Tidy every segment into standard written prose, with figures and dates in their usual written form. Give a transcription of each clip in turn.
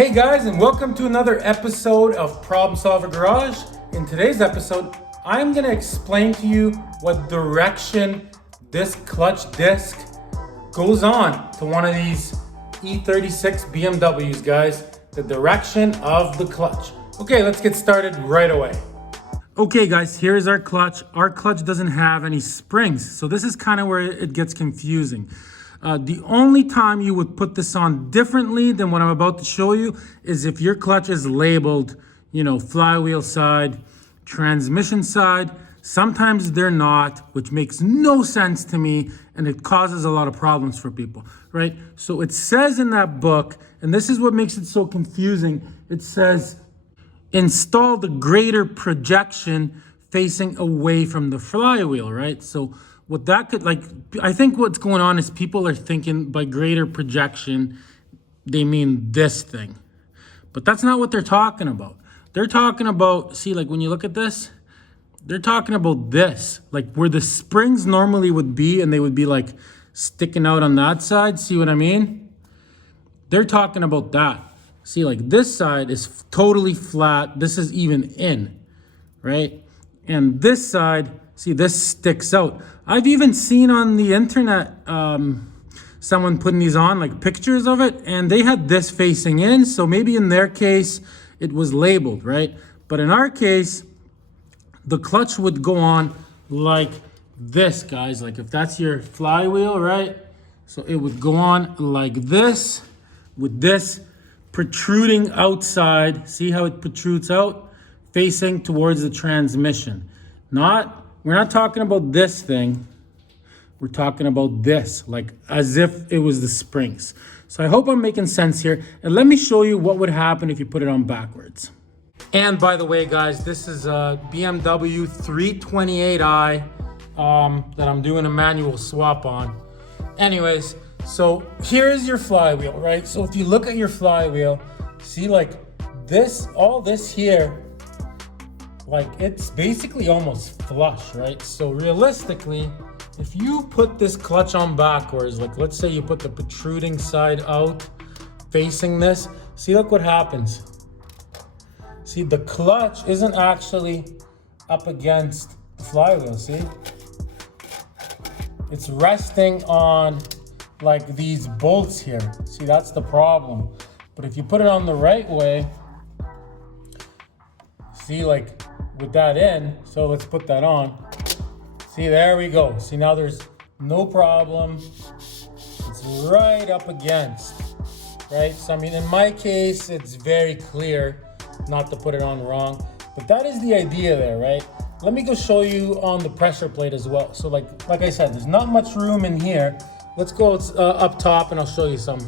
Hey guys, and welcome to another episode of Problem Solver Garage. In today's episode, I'm going to explain to you what direction this clutch disc goes on to one of these E36 BMWs, guys. The direction of the clutch. Okay, let's get started right away. Okay guys, here's our clutch. Our clutch doesn't have any springs, so this is kind of where it gets confusing. The only time you would put this on differently than what I'm about to show you is if your clutch is labeled, flywheel side, transmission side. Sometimes they're not, which makes no sense to me, and it causes a lot of problems for people, right? So it says in that book, and this is what makes it so confusing, it says, install the greater projection facing away from the flywheel, right? So what that could, I think what's going on is people are thinking by greater projection, they mean this thing. But that's not what they're talking about. They're talking about, see, when you look at this, they're talking about this, where the springs normally would be, and they would be sticking out on that side. See what I mean? They're talking about that. See, this side is totally flat. This is even in, right? And this side, see, this sticks out. I've even seen on the internet someone putting these on, pictures of it, and they had this facing in. So maybe in their case, it was labeled, right? But in our case, the clutch would go on like this, guys. If that's your flywheel, right? So it would go on like this with this protruding outside. See how it protrudes out? Facing towards the transmission. We're not talking about this thing. We're talking about this, as if it was the springs. So I hope I'm making sense here. And let me show you what would happen if you put it on backwards. And by the way, guys, this is a BMW 328i that I'm doing a manual swap on. Anyways, so here's your flywheel, right? So if you look at your flywheel, see this, all this here, it's basically almost flush, right? So realistically, if you put this clutch on backwards, let's say you put the protruding side out facing this, see what happens. See, the clutch isn't actually up against the flywheel, see? It's resting on these bolts here. See, that's the problem. But if you put it on the right way, see, with that in, so let's put that on. See, there we go. See, now there's no problem. It's right up against, right? So, in my case, it's very clear not to put it on wrong, but that is the idea there, right? Let me go show you on the pressure plate as well. So like I said, there's not much room in here. Let's go up top and I'll show you some.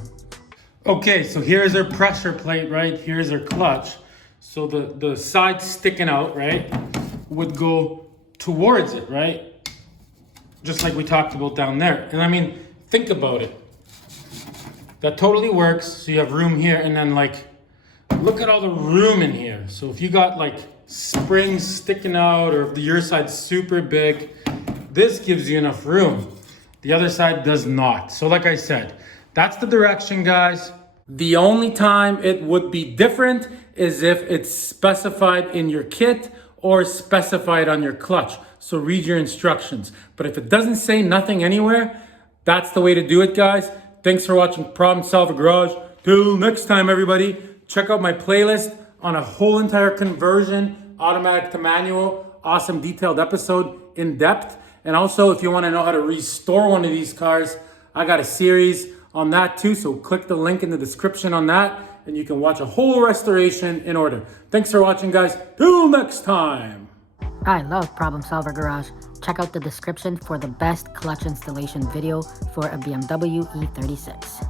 Okay, so here's our pressure plate, right? Here's our clutch. So the side sticking out, right, would go towards it, right? Just like we talked about down there. And think about it. That totally works. So you have room here, and then look at all the room in here. So if you got springs sticking out, or if your side's super big, this gives you enough room. The other side does not. So like I said, that's the direction, guys. The only time it would be different is if it's specified in your kit or specified on your clutch. So read your instructions. But if it doesn't say nothing anywhere, that's the way to do it, guys. Thanks for watching Problem Solver Garage. Till next time, everybody. Check out my playlist on a whole entire conversion, automatic to manual, awesome detailed episode, in depth. And also, if you want to know how to restore one of these cars, I got a series on that too. So click the link in the description on that, and you can watch a whole restoration in order. Thanks for watching, guys. Till next time. I love Problem Solver Garage. Check out the description for the best clutch installation video for a BMW E36.